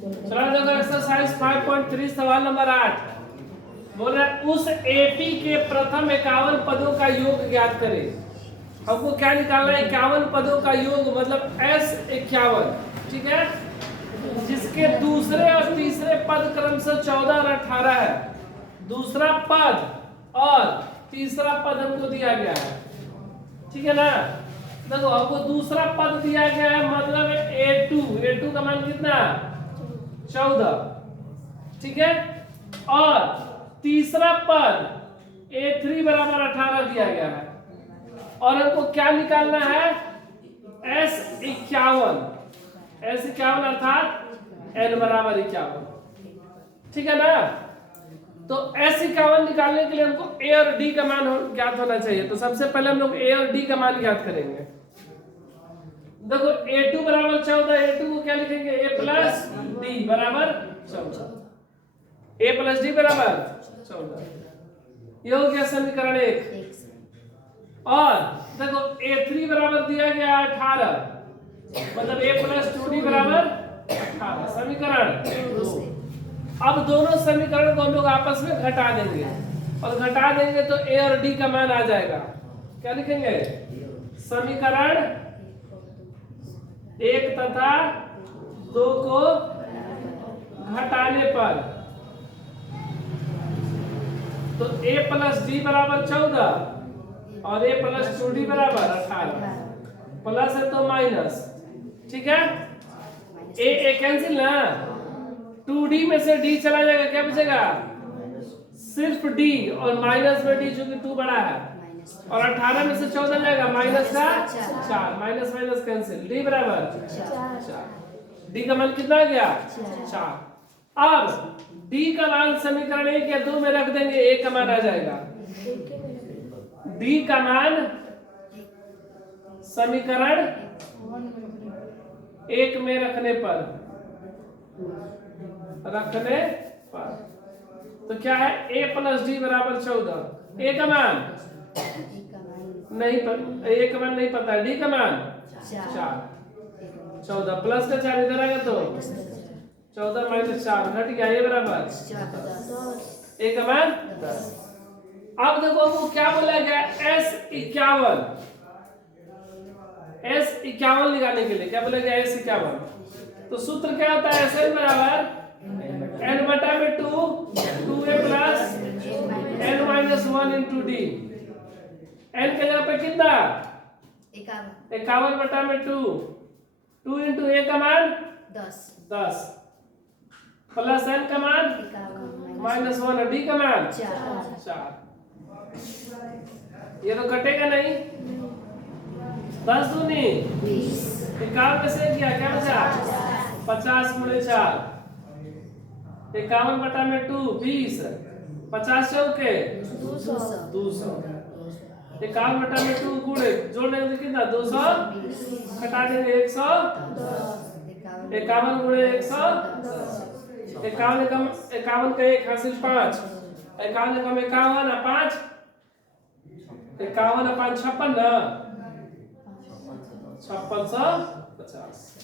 चलो देखो एक्सरसाइज 5.3 सवाल नंबर 8 बोल रहा है उस एपी के प्रथम 51 पदों का योग ज्ञात करें। हमको क्या निकालना है? 51 पदों का योग मतलब S51, ठीक है, जिसके दूसरे और तीसरे पद क्रमशः 14 और 18 है। दूसरा पद और तीसरा पद हमको दिया गया है, ठीक है ना। देखो हमको दूसरा पद दिया गया है मतलब A2 का मान कितना? 14, ठीक है, और तीसरा पद A3 बराबर 18 दिया गया है। और हमको क्या निकालना है? S51 अर्थात N बराबर 51, ठीक है ना। तो S51 निकालने के लिए हमको A और D का मान ज्ञात होना चाहिए। तो सबसे पहले हम लोग A और D का मान ज्ञात करेंगे। देखो A2 बराबर 14, A2 को क्या लिखेंगे? A प्लस D बराबर 14, A प्लस D बराबर 14, ये हो गया समीकरण 1। और देखो A3 बराबर दिया गया 18, मतलब A प्लस 2D बराबर 18, समीकरण 2। अब दोनों समीकरण को हम लोग आपस में घटा देंगे, और घटा देंगे तो A और D का मान आ जाएगा। क्या लिखेंगे? समीकरण 1 तथा 2 को घटाने पर तो A प्लस D बराबर 14 और A प्लस 2D बराबर 18, प्लस है तो माइनस, ठीक है। A कैंसिल ना, 2D में से D चला जाएगा, क्या बचेगा? सिर्फ D, और माइनस में D चूंकि 2 बड़ा है, और 18 में से 14 जाएगा माइनस का 4, माइनस माइनस कैंसिल, D बराबर 4। D का मान कितना आ गया? 4। अब D का मान समीकरण 1 या 2 में रख देंगे, A का मान आ जाएगा। D का मान समीकरण 1 में रखने पर तो क्या है? A प्लस D बराबर 14। A का मान नहीं पता है। D का मान 4, 14 प्लस का 4 इधर आएगा तो 14 माइनस 4 घट गया, ये बराबर 10। A का मान 10। अब देखो वो क्या बोला गया? S51 निकालने के लिए क्या बोला गया? S51 तो सूत्र क्या होता है? SN बराबर N बटा में 2A plus N minus 1 into D। N के जगह पे कितना? 51 बटा में 2 इंटू A का मान 10 प्लस N का मान माइनस 1 और D का मान 4। ये तो कटेगा नहीं, 10 दूनी 51 में से किया क्या बचा? 50 गुणे 4, 51 बटा में 2 20, 50 चौके 200, 51 बटा में 2 गुणे जोड़ने में कितना? 200, घटा देंगे 100, 51 गुणे 110, 51 का 1 हासिल 5, 51 कम 51 5, 51 5 56 ना, 5650।